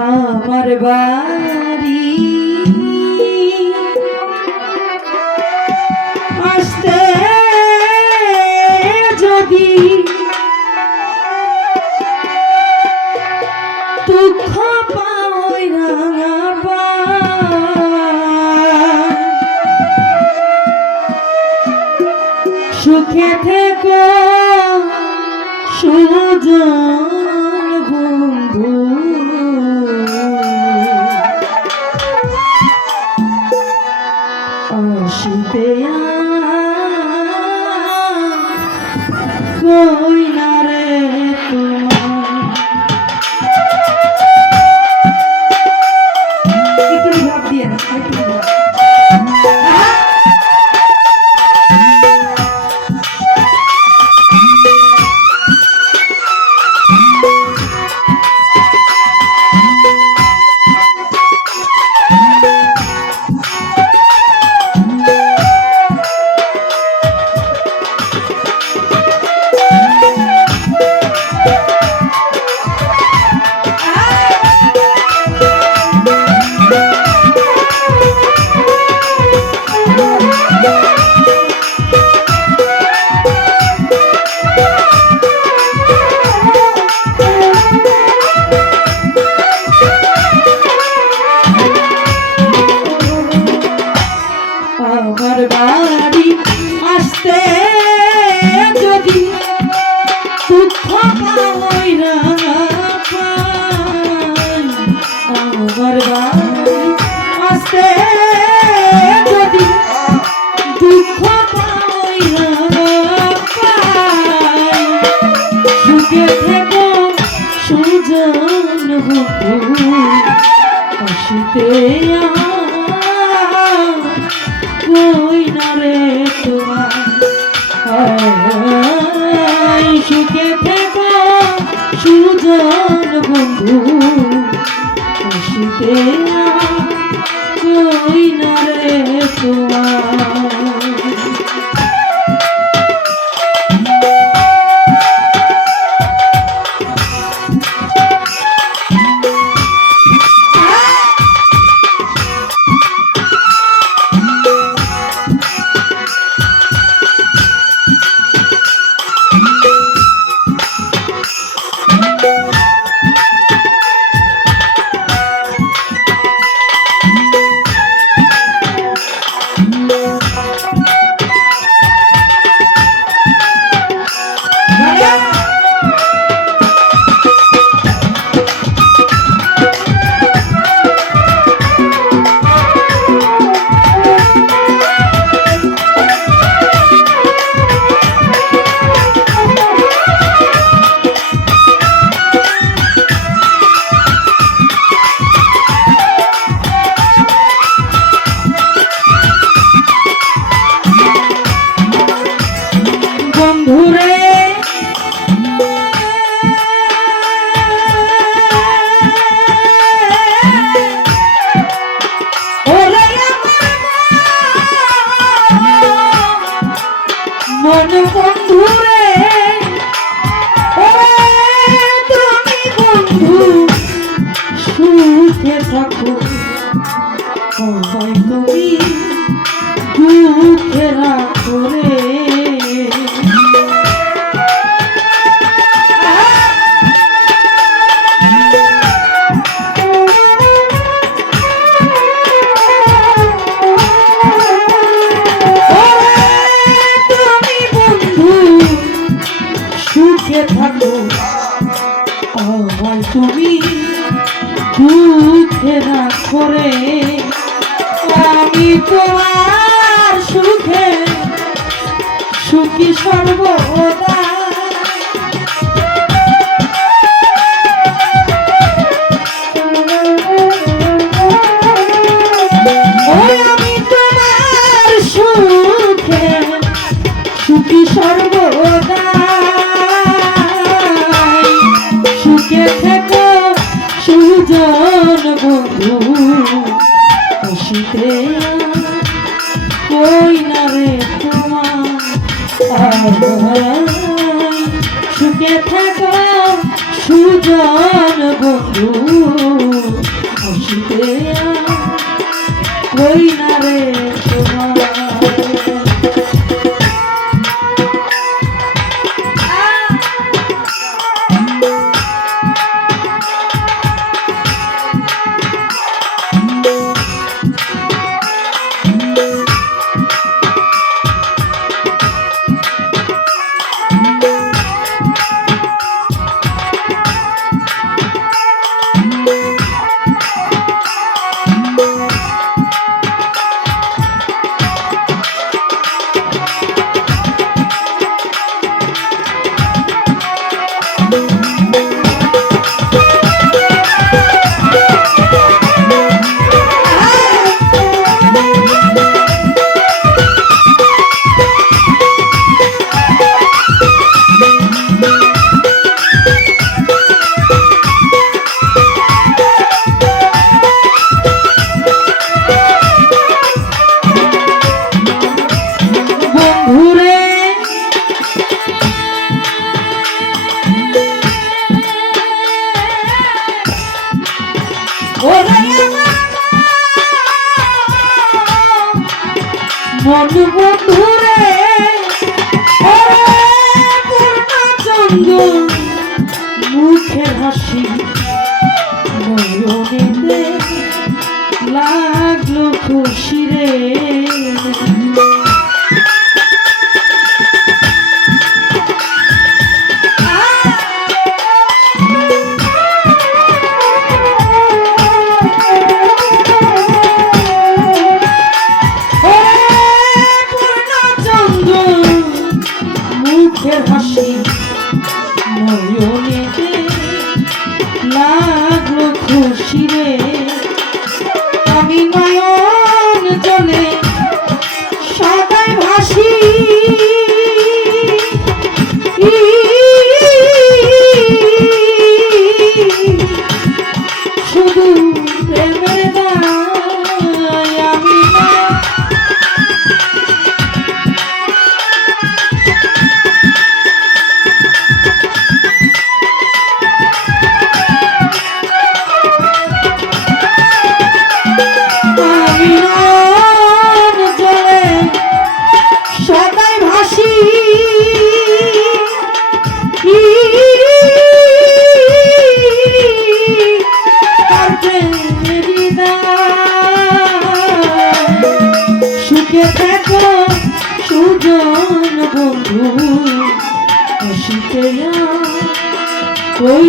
আমার বাড়ি। আসতে যদি দুঃখ পাওই রাঙা সুখে থেকো সুজন। Thank you. তে আ হয় তুমি দুঃখেরা করে সুখে থাকো। আমার তুমি দুঃখে না করে। আমি তোমার সুখে সুখী সর্বদা। সুখে থাকো সুজন বন্ধু খুশিতে না। ময়ূরে লাগল খুশি রে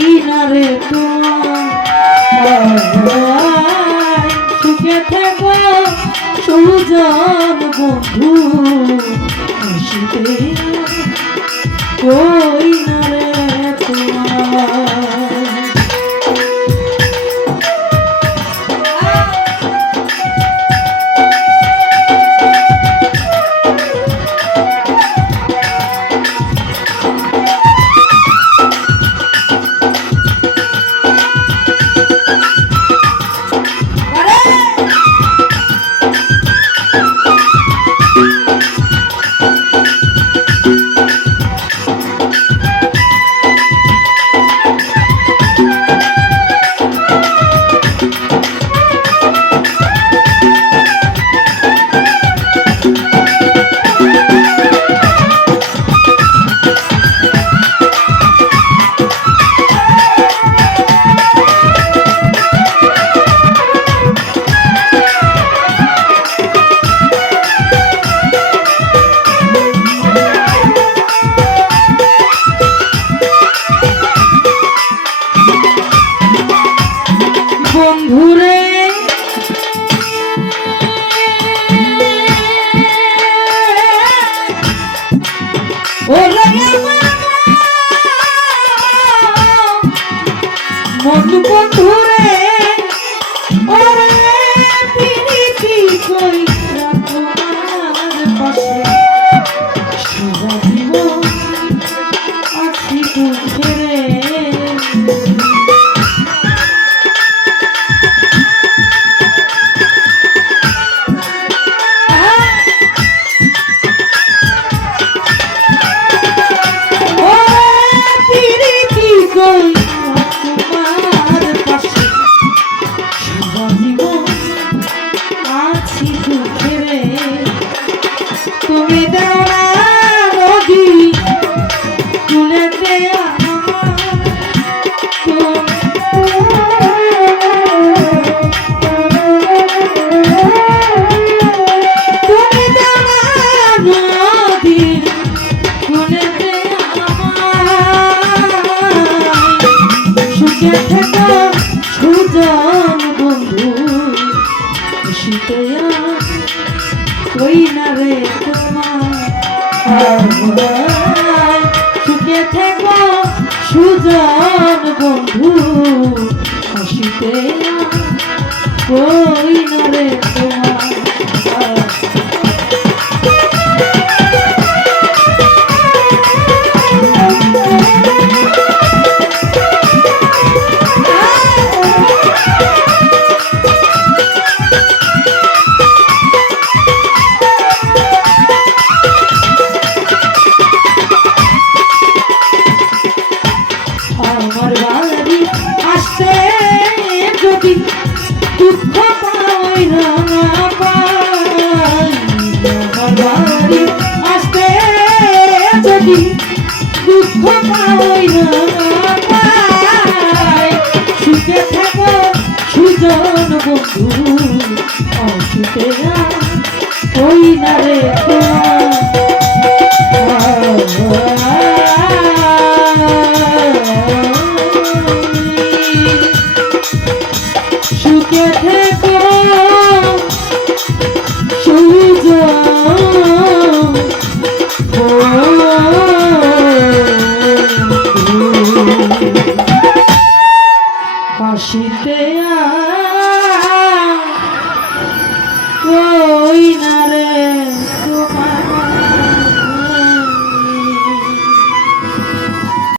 কিনারে তো সুখে থাকো সুজন বন্ধু। আসিতে কই না রে। Woo! পাশে থেকো সুজন বন্ধু। হাসিতে কই নরে তোমার? না